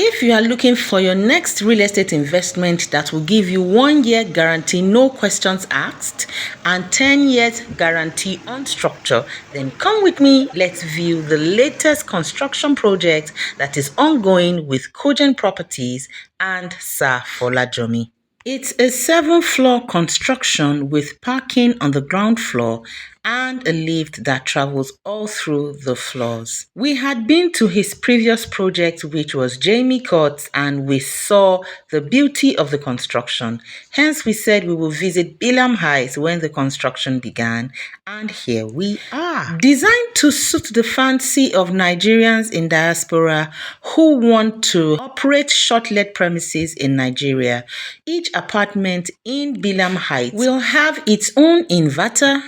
If you are looking for your next real estate investment that will give you 1 year guarantee, no questions asked, and 10 years guarantee on structure, then come with me. Let's view the latest construction project that is ongoing with Cogent Properties and Sir Folajomi. It's a 7-floor construction with parking on the ground floor and a lift that travels all through the floors. We had been to his previous project, which was Jamie Court, and we saw the beauty of the construction. Hence, we said we will visit Bilham Heights when the construction began, and here we are. Designed to suit the fancy of Nigerians in diaspora who want to operate shortlet premises in Nigeria, each apartment in Bilham Heights will have its own inverter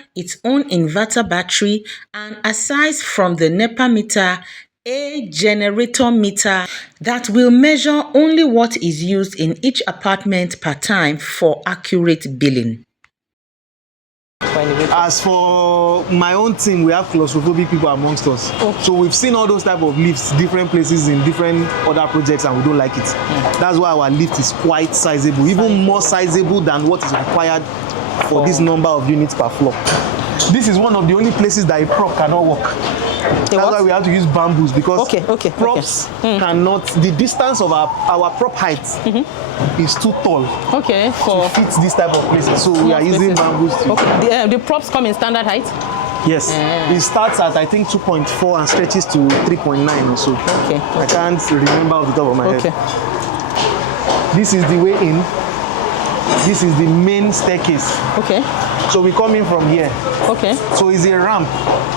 battery, and aside from the NEPA meter, a generator meter that will measure only what is used in each apartment per time for accurate billing. As for my own team, we have claustrophobic people amongst us. Okay. So we've seen all those type of lifts, different places in different other projects, and we don't like it. That's why our lift is quite sizable, even more sizable than what is required for this number of units per floor. This is one of the only places that a prop cannot work. That's why we have to use bamboos, because props cannot, the distance of our prop height is too tall to fit this type of places. So we are using bamboos to... The props come in standard height? Yes. It starts at, I think, 2.4 and stretches to 3.9 or so. I can't remember off the top of my head. This is the way in. This is the main staircase. So we come in from here. So it's a ramp.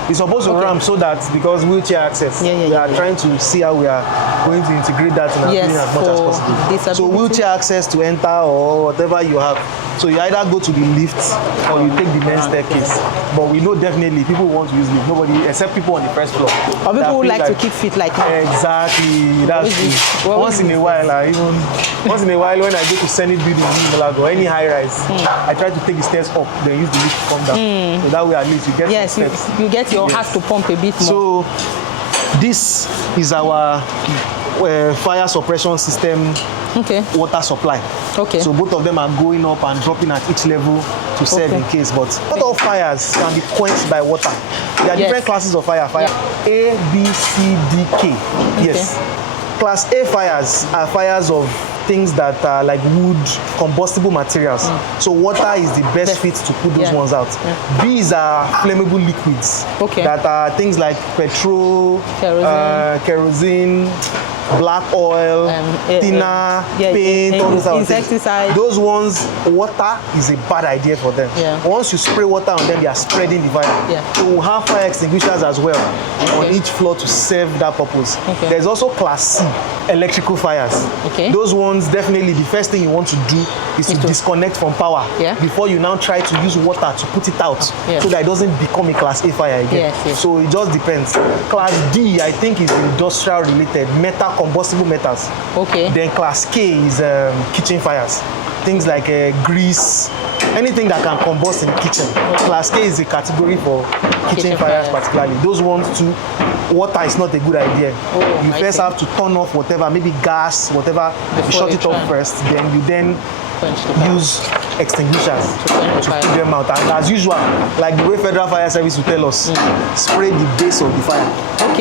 It's supposed to ramp so that, because wheelchair access, we are trying to see how we are going to integrate that in our building as much as possible. So wheelchair access to enter or whatever you have. So you either go to the lift or you take the main staircase. But we know definitely people want to use lift. Nobody, except people on the first floor. Or people who like to keep fit like me. Exactly. That's true. Once in a while, when I go to Senate building in Malago, any high rise, I try to take the stairs up, then use the lift to come down. So that way at least you get you get your heart to pump a bit more. So this is our fire suppression system water supply. So both of them are going up and dropping at each level to serve in case. But not all fires can be quenched by water. There are different classes of fire. Fire A, B, C, D, K. Yes. Class A fires are fires of things that are like wood, combustible materials. So water is the best fit to put those ones out. These are flammable liquids that are things like petrol, kerosene, black oil, thinner, paint, all those insecticide. Those ones, water is a bad idea for them. Once you spray water on them, they are spreading the fire. So we'll have fire extinguishers as well on each floor to serve that purpose. There's also class C, electrical fires. Those ones, definitely the first thing you want to do is to disconnect from power before you now try to use water to put it out so that it doesn't become a class A fire again. So it just depends. Class D, I think, is industrial related, combustible metals. Then class K is kitchen fires. Things like grease, anything that can combust in the kitchen. Class K is a category for kitchen fires particularly. Those ones too, water is not a good idea. You first have to turn off whatever, maybe gas, whatever, you shut it off first, then you use extinguishers to put them out. And as usual, like the way Federal Fire Service will tell us, spray the base of the fire.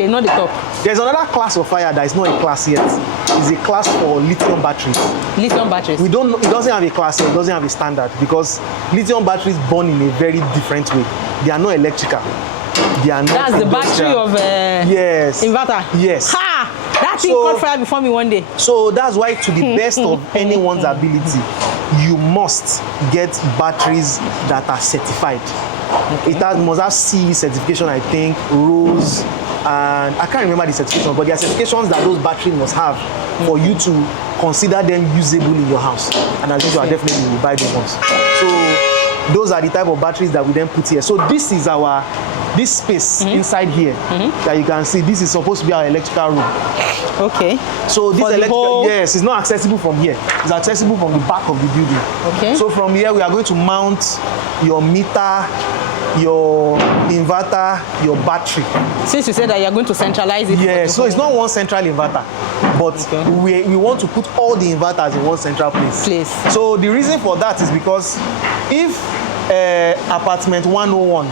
Not the top. There's another class of fire that is not a class yet. It's a class for lithium batteries. Lithium batteries? It doesn't have a class yet, it doesn't have a standard, because lithium batteries burn in a very different way. They are not electrical. They are not That's the battery of inverter? Yes. Ha! That thing caught fire before me one day. So that's why, to the best of anyone's ability, you must get batteries that are certified. It must have CE certification, I think, ROSE, and I can't remember the certification, but there are certifications that those batteries must have for you to consider them usable in your house. And as usual, definitely will buy those ones. So those are the type of batteries that we then put here. So this is this space inside here that you can see. This is supposed to be our electrical room. So this electrical, yes, it's not accessible from here. It's accessible from the back of the building. So from here we are going to mount your meter, your inverter, your battery. Since you said that you're going to centralize it. Yeah, so it's not one central inverter, but we want to put all the inverters in one central place. So the reason for that is because if apartment 101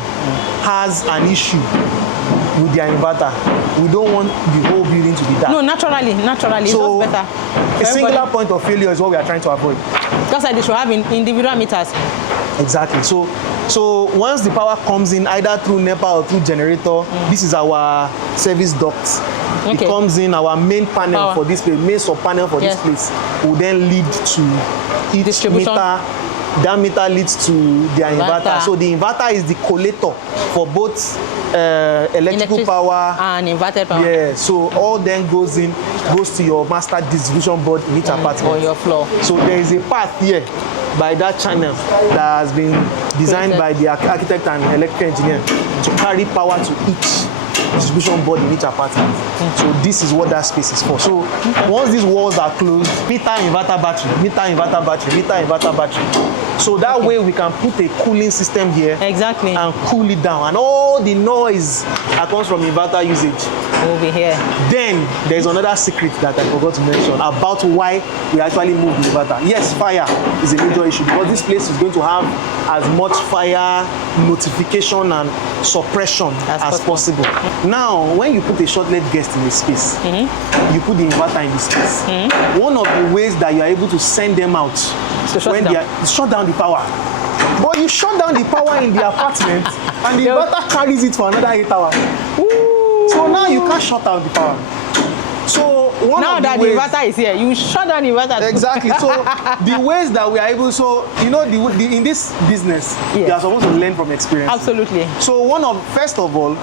has an issue with their inverter, we don't want the whole building to be dark. No, naturally, so it's better. A singular point of failure is what we are trying to avoid. That's why they should have individual meters. Exactly. So once the power comes in, either through NEPA or through generator, this is our service duct. It comes in, our main panel for this place, main sub-panel for this place, will then lead to each distribution meter. That meter leads to their inverter. So the inverter is the collator for both electrical power and inverted power. Yeah, so all then goes to your master distribution board in each apartment. On your floor. So there is a path here by that channel that has been designed by the architect and electrical engineer to carry power to each distribution board in each apartment. So this is what that space is for. So once these walls are closed, meter inverter battery, meter inverter battery, meter inverter battery. So that way we can put a cooling system here and cool it down. And all the noise that comes from inverter usage will be here. Then there's another secret that I forgot to mention about why we actually move the inverter. Yes, fire is a major issue because this place is going to have as much fire notification and suppression as possible. Now, when you put a shortlet guest in a space, you put the inverter in the space. One of the ways that you are able to send them out when they are shut down the power. But you shut down the power in the apartment and the inverter carries it for another 8 hours. Ooh. So now you can't shut down the power. So now that the inverter is here, you shut down the inverter. Exactly. So the ways that we are able, so you know, in this business, you are supposed to learn from experience. Absolutely. So first of all,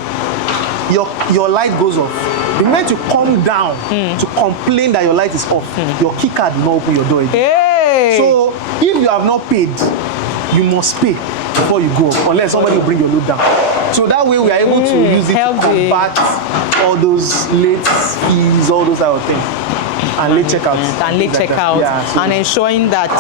your light goes off. The moment you come down to complain that your light is off, your key card will not open your door again. Hey. So if you have not paid, you must pay before you go up, unless somebody will bring your load down. So that way we are able to use it to combat all those late fees, all those type of things. And late checkouts. And late checkouts. And ensuring that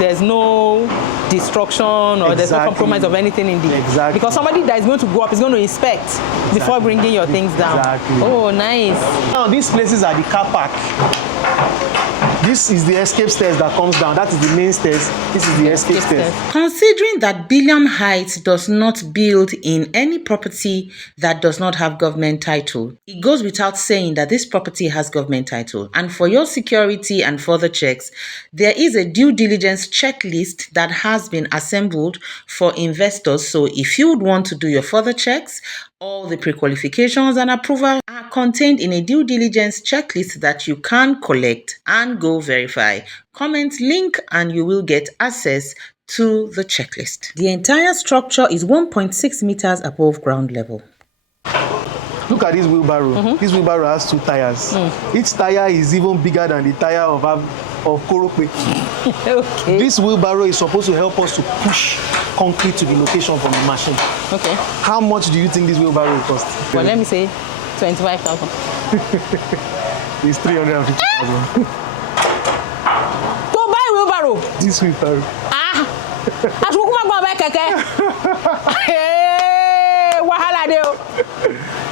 there's no destruction or there's no compromise of anything in the... Because somebody that is going to go up is going to inspect before bringing your things down. Oh, nice. Now these places are the car park. This is the escape stairs that comes down. That is the main stairs. This is the escape stairs. Considering that Billiam Heights does not build in any property that does not have government title, it goes without saying that this property has government title. And for your security and further checks, there is a due diligence checklist that has been assembled for investors. So if you would want to do your further checks, all the pre-qualifications and approval are contained in a due diligence checklist that you can collect and go verify. Comment link and you will get access to the checklist. The entire structure is 1.6 meters above ground level. Look at this wheelbarrow. This wheelbarrow has 2 tires. Each tire is even bigger than the tire of Korope. Okay. This wheelbarrow is supposed to help us to push concrete to the location from the machine. Okay. How much do you think this wheelbarrow will cost? Well, let me say 25,000. It's 350,000. To buy wheelbarrow. This wheelbarrow. As we come back, hey, wahala deo.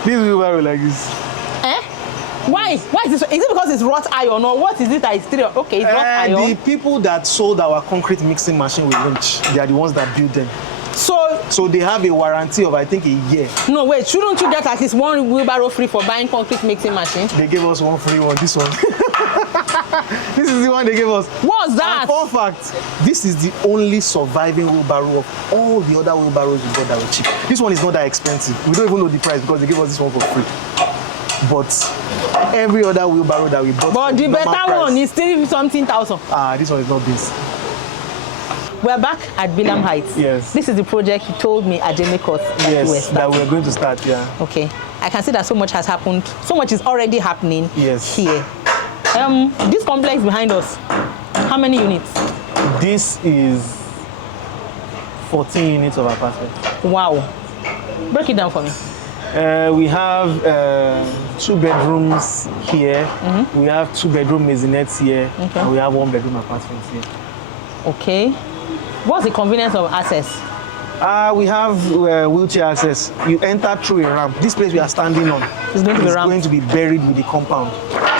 This wheelbarrow like this. Why? Why is this? Is it because it's wrought iron or what is it that is still okay? It's wrought iron. The people that sold our concrete mixing machine with winch, they are the ones that built them. So they have a warranty of I think a year. No, wait, shouldn't you get at least one wheelbarrow free for buying concrete mixing machine? They gave us one free one, this one. This is the one they gave us. What's that? And fun fact, this is the only surviving wheelbarrow of all the other wheelbarrows we bought that were cheap. This one is not that expensive. We don't even know the price because they gave us this one for free. But every other wheelbarrow that we bought, but the better one is still something thousand. This one is not this. We're back at Billiam Heights. Yes. This is the project you told me at Jamie Court that we're going to start, Okay. I can see that so much has happened. So much is already happening here. This complex behind us, how many units? This is 14 units of apartment. Wow. Break it down for me. We have 2 bedrooms here. We have 2-bedroom maisonettes here. And we have 1-bedroom apartments here. Okay. What's the convenience of access? We have wheelchair access. You enter through a ramp. This place we are standing on is going to be buried with the compound.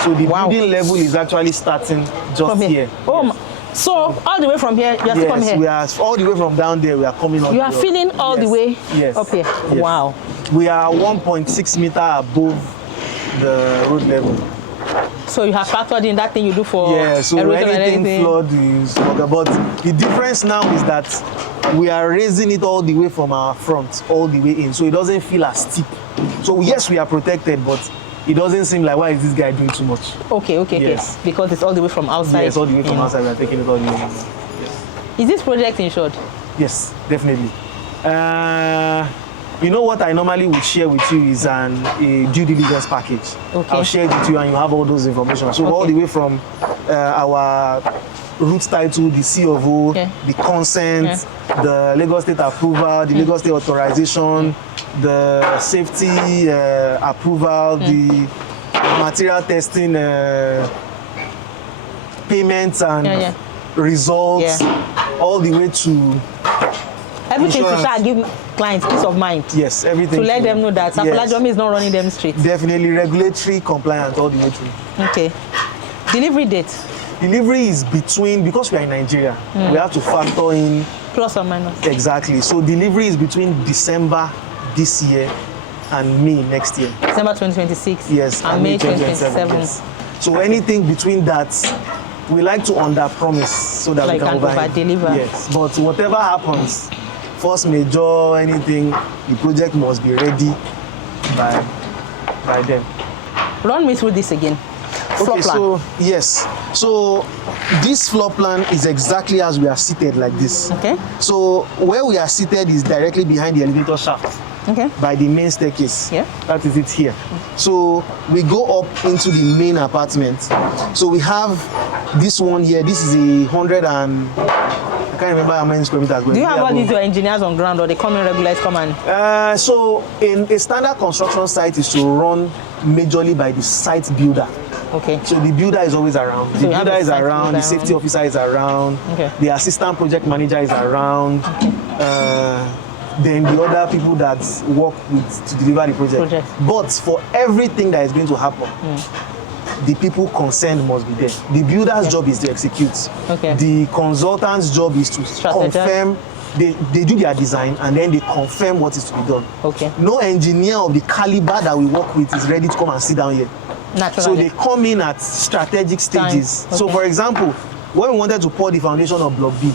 So the building level is actually starting just from here. Oh, so all the way from here, you are still coming here? Yes, we are all the way from down there. We are coming up. You are feeling all the way up here? Yes. Wow. We are 1.6 meters above the road level. So you have factored in that thing you do for so anything flood is but the difference now is that we are raising it all the way from our front all the way in, so it doesn't feel as steep. So yes, we are protected, but it doesn't seem like, why is this guy doing too much? Okay, because it's all the way from outside. Yes, all the way from outside. We are taking it all the way in. Yes. Is this project insured? Yes, definitely. You know what I normally would share with you is a due diligence package. Okay. I'll share it with you and you have all those information. So all the way from our root title, the C of O, the consent, the Lagos State approval, the Lagos State authorization, the safety approval, the material testing payments and results, all the way to everything to try to give clients peace of mind. Yes, everything. To let them know that Safolajomi is not running them straight. Definitely regulatory compliant all the way through. Okay. Delivery date? Delivery is between, because we are in Nigeria, we have to factor in plus or minus. Exactly. So delivery is between December this year and May next year. December 2026. Yes, and May 2027. Yes. So anything between that, we like to under-promise so that we can over-deliver. Yes, but whatever happens, force major, anything, the project must be ready by then. Run me through this again. Floor plan. So yes, so this floor plan is exactly as we are seated like this. Okay. So where we are seated is directly behind the elevator shaft. Okay. By the main staircase. Yeah. That is it here. So we go up into the main apartment. So we have this one here. This is 100 and I can't remember how many square meters. Do you have all these your engineers on ground, or they come in regulars, come and? So in a standard construction site is to run majorly by the site builder. Okay. So the builder is always around. The builder is around. The safety officer is around. Okay. The assistant project manager is around. Then the other people that work with to deliver the project. But for everything that is going to happen, the people concerned must be there. The builder's job is to execute. Okay. The consultant's job is to confirm. They do their design and then they confirm what is to be done. Okay. No engineer of the caliber that we work with is ready to come and sit down here. Naturally. So they come in at strategic stages. Okay. So for example, when we wanted to pour the foundation of Block B,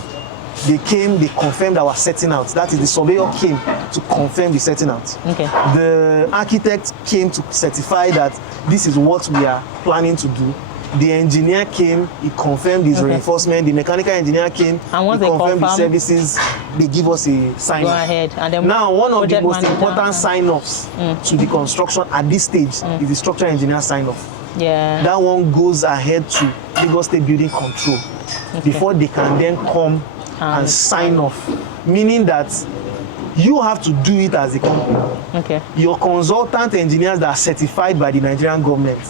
they came, they confirmed our setting out. That is, the surveyor came to confirm the setting out. Okay. The architect came to certify that this is what we are planning to do. The engineer came, he confirmed his reinforcement. The mechanical engineer came, he confirmed the services. They give us a sign-off. Go ahead. And then now, one of the most important sign-offs to the construction at this stage is the structural engineer sign-off. Yeah. That one goes ahead to Lagos State Building Control before they can then come and sign off. Meaning that you have to do it as a company. Okay. Your consultant engineers that are certified by the Nigerian government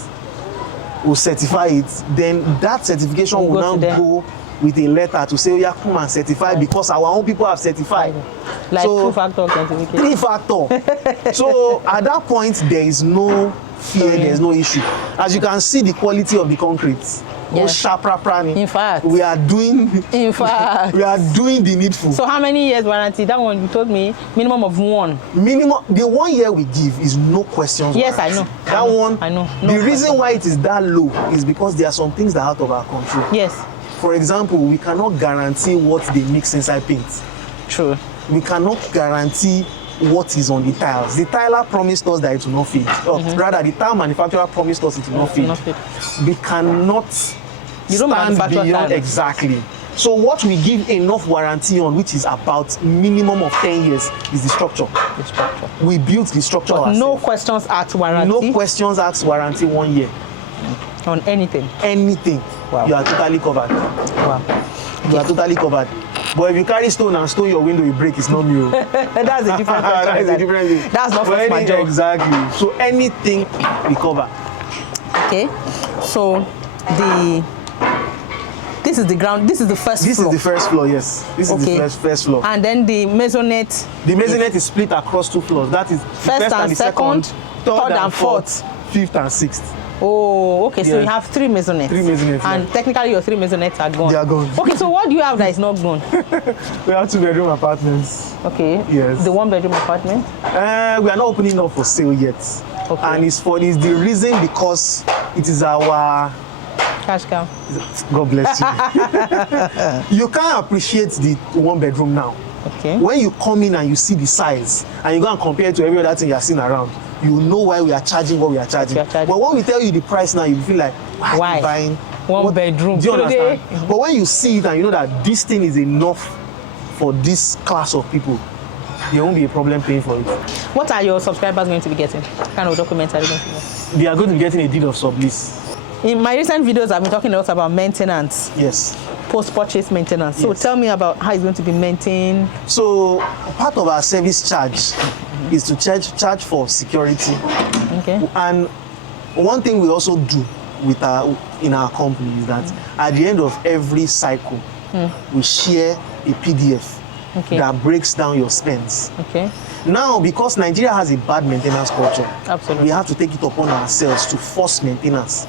will certify it. Then that certification will now go with a letter to say, yeah, come and certify because our own people have certified. Like so, 2-factor authentication. 3-factor. So at that point, there is no fear, there is no issue. As you can see, the quality of the concrete. Yes. In fact, we are doing. In fact, we are doing the needful. So how many years warranty? That one you told me minimum of 1. Minimum. The 1 year we give is no questions. Yes, warranty. I know. That one. I know. No the reason why it is that low is because there are some things that are out of our control. Yes. For example, we cannot guarantee what they mix inside paint. True. We cannot guarantee what is on the tiles. The tiler promised us that it will not fade. Rather, the tile manufacturer promised us it will not fade. We cannot stand beyond exactly. So what we give enough warranty on, which is about minimum of 10 years, is the structure. The structure. We built the structure ourselves. No questions asked warranty. No questions asked warranty 1 year. On anything. Anything. Wow. You are totally covered. Wow. You are totally covered. But if you carry stone and stone your window, you break, it's not new. That's a different question. That's a different thing. That's not first my job. Exactly. So anything we cover. Okay. So the This is the ground. This is the first floor. This is the first floor, yes. This is the first floor. And then the maisonette. The maisonette is split across 2 floors. That is first and second, third and fourth, fifth and sixth. Oh, okay. So you have 3 maisonettes. 3 maisonettes. And technically your 3 maisonettes are gone. They are gone. Okay, so what do you have that is not gone? We have 2-bedroom apartments. Okay. Yes. The 1-bedroom apartment? We are not opening up for sale yet. Okay. And it's the reason because it is our cash cow. God bless you. You can't appreciate the 1-bedroom now. Okay. When you come in and you see the size and you go and compare it to every other thing you're seeing around, you know why we are charging what we are charging. But when we tell you the price now, you feel like, why are you buying 1 bedroom? Do you understand? But when you see it and you know that this thing is enough for this class of people, there won't be a problem paying for it. What are your subscribers going to be getting? What kind of documents are they going to get? They are going to be getting a deed of sublease. In my recent videos, I've been talking a lot about maintenance. Yes. Post-purchase maintenance. So tell me about how it's going to be maintained. So part of our service charge is to charge for security. Okay. And one thing we also do with in our company is that at the end of every cycle, we share a PDF that breaks down your spends. Okay. Now, because Nigeria has a bad maintenance culture, absolutely, we have to take it upon ourselves to force maintenance.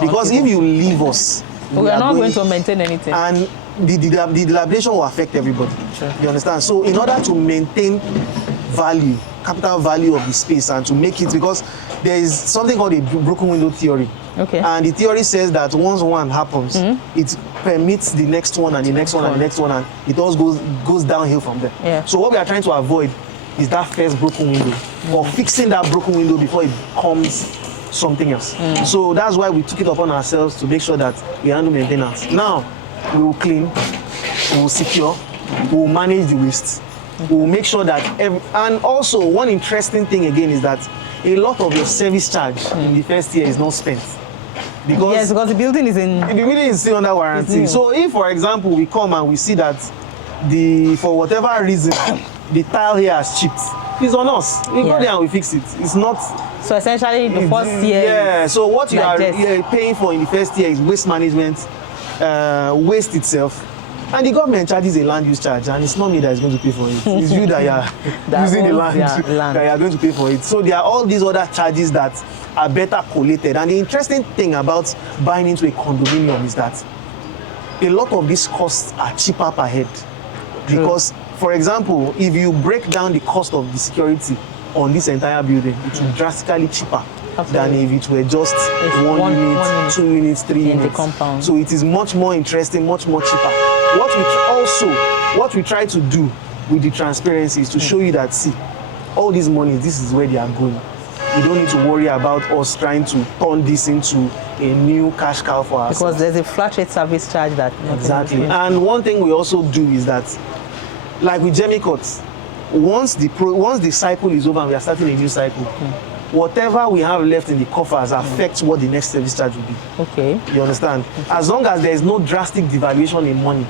Because if you leave us, we are not going to maintain anything. And the dilapidation will affect everybody. Sure. You understand? So in order to maintain value, capital value of the space, and to make it, because there is something called a broken window theory. Okay. And the theory says that once one happens, it permits the next one and the next one and the next one, and it all goes downhill from there. Yeah. So what we are trying to avoid is that first broken window, or fixing that broken window before it becomes something else. So that's why we took it upon ourselves to make sure that we handle maintenance. Now, we will clean, we will secure, we will manage the waste, we will make sure that and also one interesting thing again is that a lot of your service charge in the first year is not spent. Because the building is still under warranty. So if, for example, we come and we see that for whatever reason, the tile here has chipped, it's on us. We go there and we fix it. It's not. So essentially, the first year. Yeah. So what you are paying for in the first year is waste management, waste itself, and the government charges a land use charge, and it's not me that is going to pay for it. It's you that you are using the land that you are going to pay for it. So there are all these other charges that are better collated. And the interesting thing about buying into a condominium is that a lot of these costs are cheaper per head. Because, for example, if you break down the cost of the security on this entire building, it will be drastically cheaper than if it were just one unit, 2 units, 3 units. In the compound. So it is much more interesting, much more cheaper. What we try to do with the transparency is to show you that, see, all these money, this is where they are going. You don't need to worry about us trying to turn this into a new cash cow for ourselves. Because there's a flat rate service charge that. Exactly. And one thing we also do is that, like with Jemicots, once the cycle is over and we are starting a new cycle, whatever we have left in the coffers affects what the next service charge will be. Okay. You understand? As long as there is no drastic devaluation in money,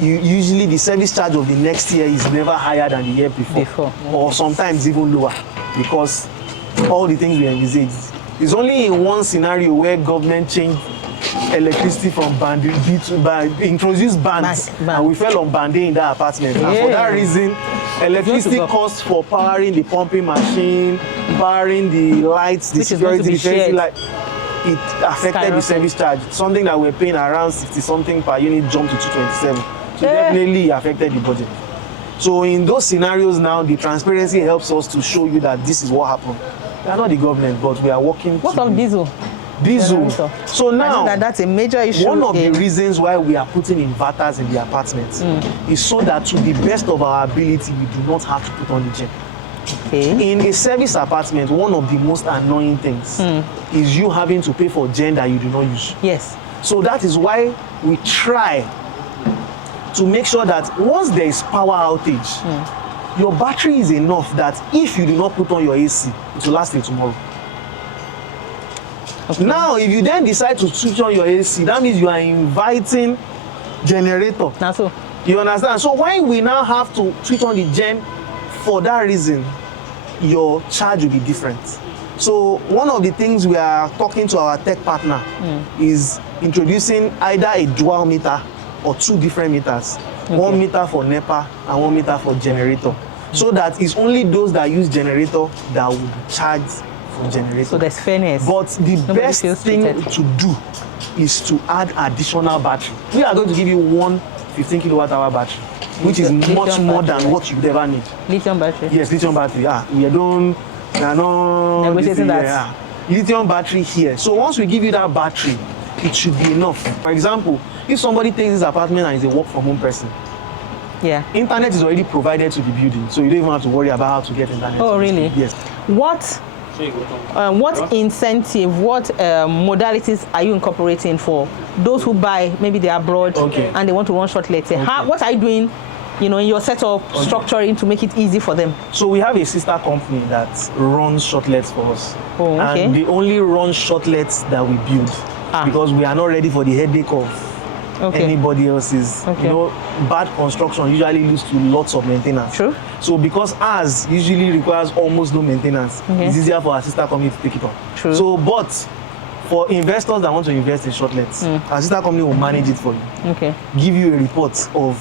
usually the service charge of the next year is never higher than the year before. Or sometimes even lower, because all the things we envisaged. It's only in one scenario where government changed electricity from band B to introduced bands, and we fell on band A in that apartment. And for that reason, electricity costs for powering the pumping machine, powering the lights, the security light, it affected the service charge. Something that we're paying around 60-something per unit jumped to 227. So definitely affected the budget. So in those scenarios now, the transparency helps us to show you that this is what happened. We are not the government, but we are working. What of diesel? Diesel. So now, that's a major issue. One of the reasons why we are putting inverters in the apartments is so that to the best of our ability, we do not have to put on the gen. Okay. In a service apartment, one of the most annoying things is you having to pay for gen that you do not use. Yes. So that is why we try to make sure that once there is power outage, your battery is enough that if you do not put on your AC, it will last till tomorrow. Okay. Now, if you then decide to switch on your AC, that means you are inviting generator. That's so. You understand? So why we now have to switch on the gen, for that reason, your charge will be different. So one of the things we are talking to our tech partner is introducing either a dual meter or 2 different meters. Okay. 1 meter for NEPA and 1 meter for generator. So that it's only those that use generator that will be charged for generator. So there's fairness. But the best thing to do is to add additional battery. We are going to give you one 15 kilowatt hour battery, which is much more than what you ever need. Lithium battery? Yes, lithium battery. Yeah, we are not negotiating that. Yeah. Lithium battery here. So once we give you that battery, it should be enough. For example, if somebody takes this apartment and is a work from home person, internet is already provided to the building, so you don't even have to worry about how to get internet. Oh, really? Yes. What incentive, what modalities are you incorporating for those who buy, maybe they're abroad and they want to run shortlet? What are you doing, in your setup, structuring to make it easy for them? So we have a sister company that runs shortlets for us. Oh, okay. And they only run shortlets that we build because we are not ready for the headache of anybody else's. Bad construction usually leads to lots of maintenance. True. So because ours usually requires almost no maintenance, it's easier for our sister company to take it on. True. So, but for investors that want to invest in shortlets, our sister company will manage it for you. Okay. Give you a report of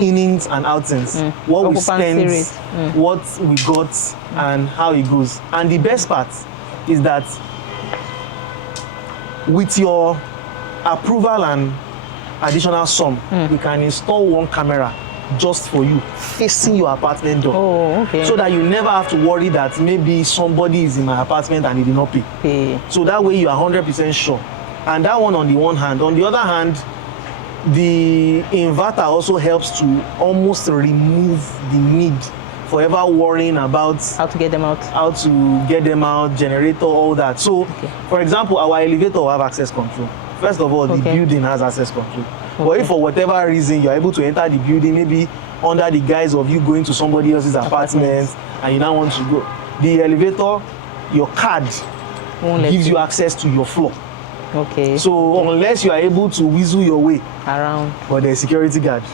innings and outings, what we spent, what we got, and how it goes. And the best part is that with your approval and additional sum, we can install 1 camera just for you facing your apartment door. Oh, okay. So that you never have to worry that maybe somebody is in my apartment and he did not pay. So that way you are 100% sure. And that one on the one hand. On the other hand, the inverter also helps to almost remove the need for ever worrying about how to get them out, generator, all that. So, for example, our elevator will have access control. First of all, the building has access control. But if for whatever reason you're able to enter the building, maybe under the guise of you going to somebody else's apartment and you don't want to go, the elevator, your card gives you access to your floor. Okay. So unless you are able to weasel your way around, but there's a security guard.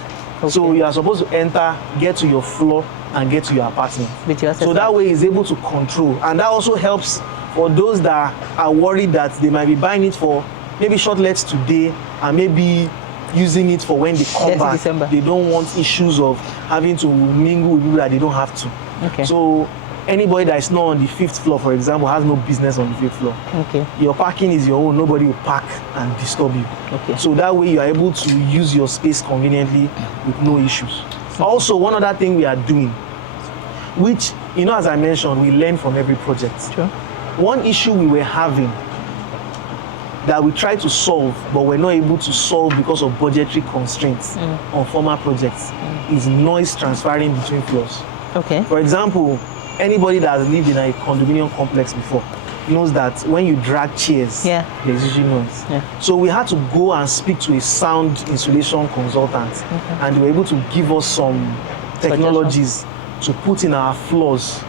So you are supposed to enter, get to your floor, and get to your apartment. So that way it's able to control. And that also helps for those that are worried that they might be buying it for maybe shortlets today and maybe using it for when they come back. December. They don't want issues of having to mingle with people that they don't have to. So anybody that is not on the 5th floor, for example, has no business on the 5th floor. Your parking is your own. Nobody will park and disturb you. So that way you are able to use your space conveniently with no issues. Also, one other thing we are doing, which, as I mentioned, we learn from every project. One issue we were having that we tried to solve, but we're not able to solve because of budgetary constraints on former projects, is noise transferring between floors. For example, anybody that has lived in a condominium complex before knows that when you drag chairs, there's usually noise. So we had to go and speak to a sound insulation consultant, and they were able to give us some technologies to put in our floors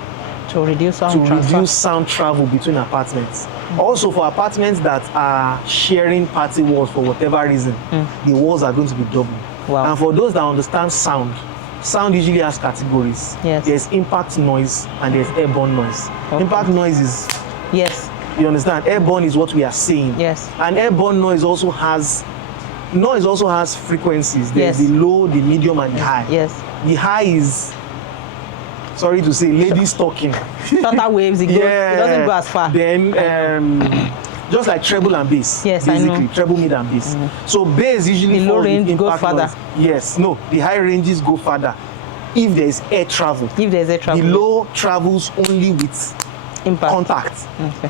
to reduce sound travel between apartments. Also, for apartments that are sharing party walls for whatever reason, the walls are going to be double. And for those that understand sound usually has categories. There's impact noise and there's airborne noise. Impact noise is, you understand, airborne is what we are saying. And airborne noise also has frequencies. There's the low, the medium, and the high. The high is, sorry to say, ladies talking. Shorter waves, it doesn't go as far. Then just like treble and bass. Basically, treble, mid, and bass. So bass usually the low range goes further. The high ranges go further if there is air travel. The low travels only with contact.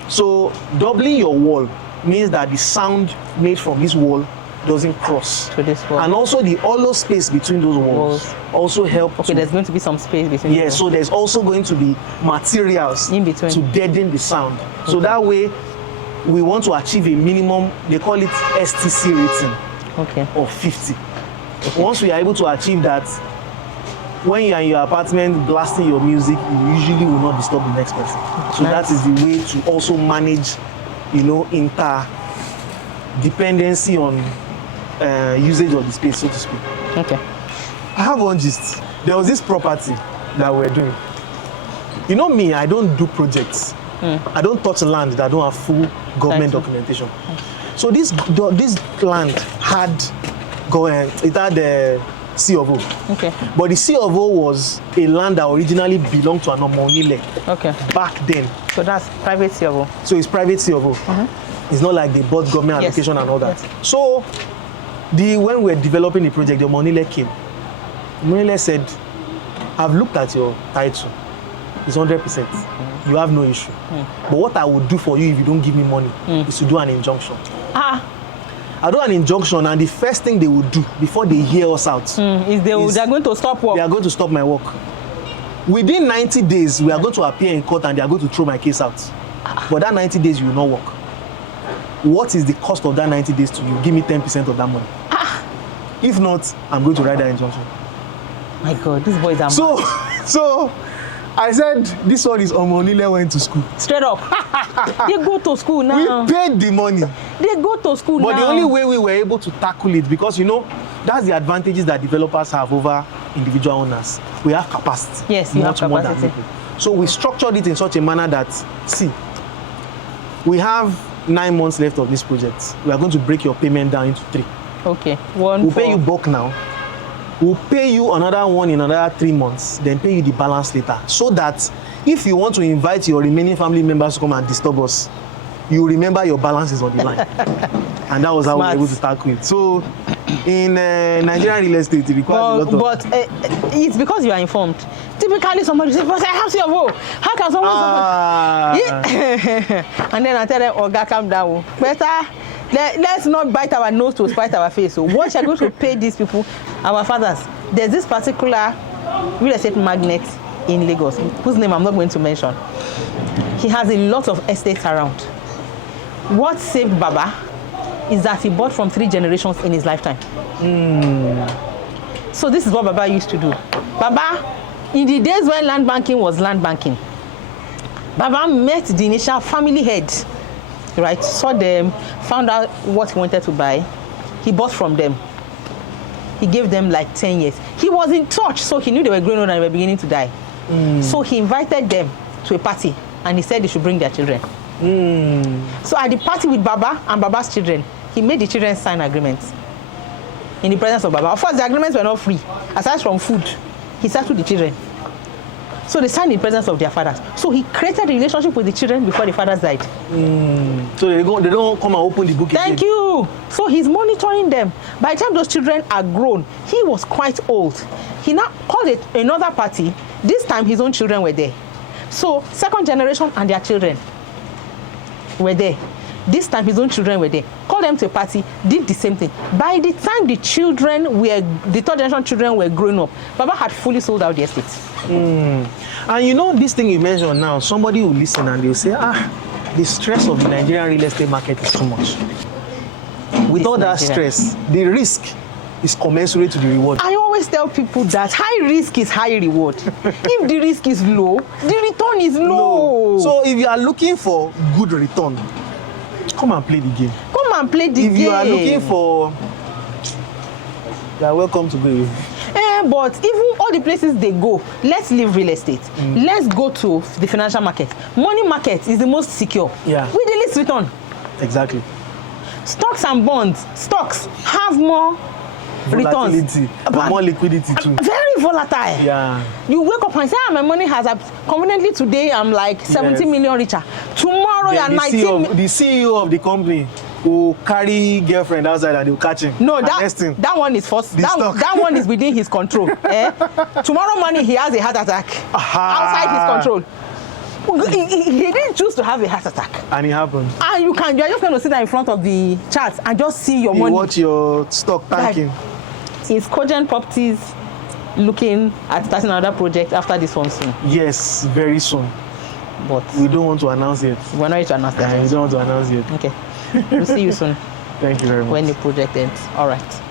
So doubling your wall means that the sound made from this wall doesn't cross to this wall. And also the hollow space between those walls also help. There's going to be some space between. So there's also going to be materials in between to deaden the sound. So that way we want to achieve a minimum, they call it STC rating of 50. Once we are able to achieve that, when you are in your apartment blasting your music, you usually will not disturb the next person. So that is the way to also manage, inter-dependency on usage of the space, so to speak. I have one gist. There was this property that we're doing. Me, I don't do projects I don't touch land that don't have full government documentation. So this land had the C of O. Okay. But the C of O was a land that originally belonged to an onile. Okay. Back then. So that's private C of O. So it's private C of O. It's not like they bought government allocation and all that. Yes. So when we were developing the project, the onile came. The onile said, I've looked at your title. It's 100%. You have no issue. But what I would do for you if you don't give me money is to do an injunction. I'll do an injunction, and the first thing they would do before they hear us out is they're going to stop work. They are going to stop my work. Within 90 days, we are going to appear in court and they are going to throw my case out. But that 90 days, you will not work. What is the cost of that 90 days to you? Give me 10% of that money. If not, I'm going to write that injunction. My God, these boys are mad. So I said, this one is Onile went to school. Straight up. They go to school now. We paid the money. They go to school but now. The only way we were able to tackle it, because that's the advantages that developers have over individual owners. We have capacity. Yes, you have capacity. More than people. So we structured it in such a manner that, see, we have 9 months left of this project. We are going to break your payment down into 3. Okay. We'll pay you bulk now. We'll pay you another one in another 3 months, then pay you the balance later. So that if you want to invite your remaining family members to come and disturb us, you remember your balance is on the line. And that was how we were able to tackle it. So in Nigerian real estate, it requires a lot of... But it's because you are informed. Typically somebody says, I have CFO. How can someone... And then I tell them, Oga, calm down. Better... Let's not bite our nose to spite our face. So what you're going to pay these people, our fathers, there's this particular real estate magnate in Lagos, whose name I'm not going to mention. He has a lot of estates around. What saved Baba is that he bought from 3 generations in his lifetime. So this is what Baba used to do. Baba, in the days when land banking was land banking, Baba met the initial family head. Right, saw them, found out what he wanted to buy. He bought from them. He gave them like 10 years. He was in touch, so he knew they were growing old and they were beginning to die. So he invited them to a party and he said they should bring their children. So at the party with Baba and Baba's children, he made the children sign agreements in the presence of Baba. Of course, the agreements were not free. Aside from food, he settled the children. So they signed in the presence of their fathers. So he created a relationship with the children before the fathers died. So they don't come and open the book again. Thank you. So he's monitoring them. By the time those children are grown, he was quite old. He now called it another party. This time his own children were there. So second generation and their children were there. This time his own children were there. Called them to a party, did the same thing. By the time the third generation children were growing up, Baba had fully sold out the estate. And this thing you mentioned now, somebody will listen and they'll say, the stress of the Nigerian real estate market is too much. With all that stress, the risk is commensurate to the reward. I always tell people that high risk is high reward. If the risk is low, the return is low. So if you are looking for good return, come and play the game. Come and play the game. If you are looking for... You are welcome to go. But even all the places they go, let's leave real estate. Let's go to the financial market. Money market is the most secure. Yeah. With the least return. Exactly. Stocks and bonds. Stocks have more returns. But more liquidity too. Very volatile. Yeah. You wake up and say, my money has conveniently today I'm like 70 million richer. Tomorrow you are 19. The CEO of the company will carry girlfriend outside and they'll catch him. No, that one is first. That one is within his control. Tomorrow morning he has a heart attack. Outside his control. He didn't choose to have a heart attack. And it happened. And you are just going to sit there in front of the chart and just see your money. Watch your stock tanking. Is Cogent Properties looking at starting another project after this one soon? Yes, very soon. But we don't want to announce it. We're not ready to announce that. We don't want to announce it. Okay. We'll see you soon. Thank you very much. When the project ends. All right.